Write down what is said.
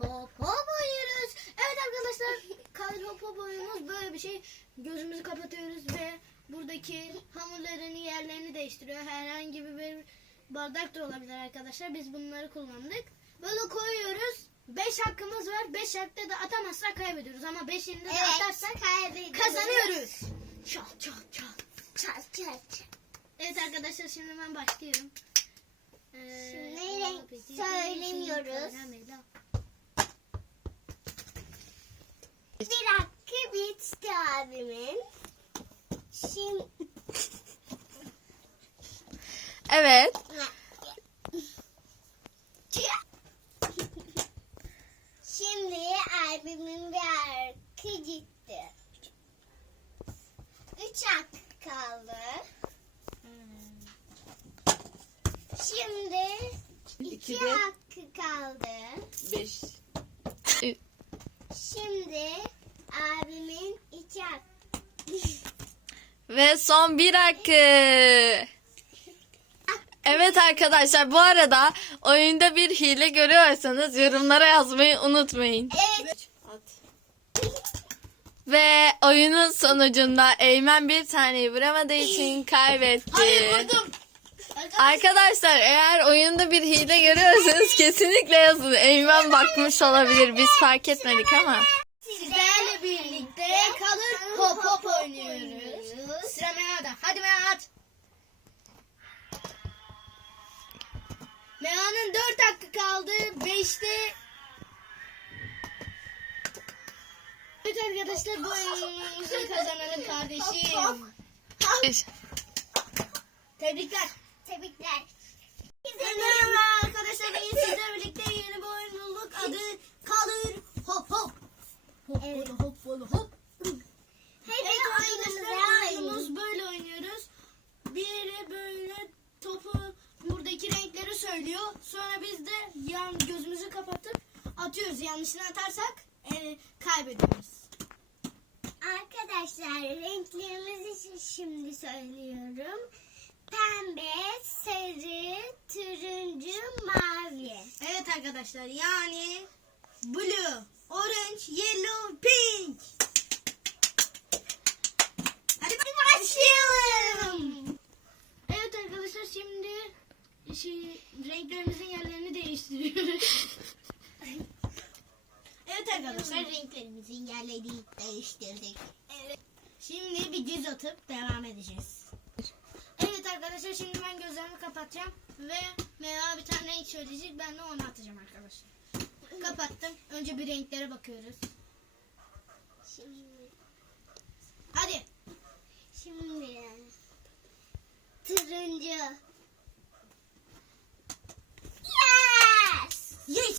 hop hop oynuyoruz. Evet arkadaşlar Kadir hop hop oyunumuz böyle bir şey. Gözümüzü kapatıyoruz ve buradaki hamurların yerlerini değiştiriyor. Herhangi bir bardak da olabilir arkadaşlar. Biz bunları kullandık. Böyle koyuyoruz. 5 hakkımız var. 5 hakta da atamazsak kaybediyoruz. Ama 5'ini de atarsak kaybediyoruz. kazanıyoruz. Çat çat çat. Çat çat çat. Evet arkadaşlar şimdi ben başlıyorum. Ee, Şimdi renk söylemiyoruz. Bir hakkı bitti abimin. Şimdi Evet. Şimdi abimin bir hakkı gitti. Üç hakkı kaldı. Şimdi iki İkide hakkı kaldı. beş. Şimdi abimin iki hakkı. Ve son bir hakkı. Evet arkadaşlar bu arada oyunda bir hile görüyorsanız yorumlara yazmayı unutmayın. Evet. Ve oyunun sonucunda Eymen bir taneyi vuramadığı için kaybetti. Hayır vurdum. Arkadaşlar eğer oyunda bir hile görüyorsanız kesinlikle yazın. Eymen bakmış olabilir biz fark etmedik ama. Sizlerle birlikte kalır hop hop oynuyoruz. Sıra Meha'da. Hadi Meha at. Meha'nın 4 hakkı kaldı. 5'te Evet arkadaşlar bu oyunumuzun kazananı kardeşim. Tebrikler. Tebrikler. Merhaba arkadaşlar. Bugün sizlerle birlikte yeni bir oyun bulduk. Adı kalır hop hop. Hop Evet. hop hop hop. Hadi Evet oyunumuza arkadaşlar oyunumuz böyle oynuyoruz. Biri böyle topu buradaki renkleri Sonra biz de yan gözümüzü kapatıp atıyoruz. Yanlışını atarsak e, kaybediyoruz. Arkadaşlar renklerimizi şimdi söylüyorum. Pembe, sarı, turuncu, mavi. Evet arkadaşlar yani blue, orange, yellow, arkadaşlar renklerimizin yerlerini değiştirdik. Evet. Şimdi bir göz atıp devam edeceğiz. Evet arkadaşlar şimdi ben gözlerimi kapatacağım ve Meva bir tane renk söyleyecek ben de onu atacağım arkadaşlar. Kapattım. Önce bir renklere bakıyoruz. Şimdi. Hadi. Şimdi. Turuncu. Yes! Yes!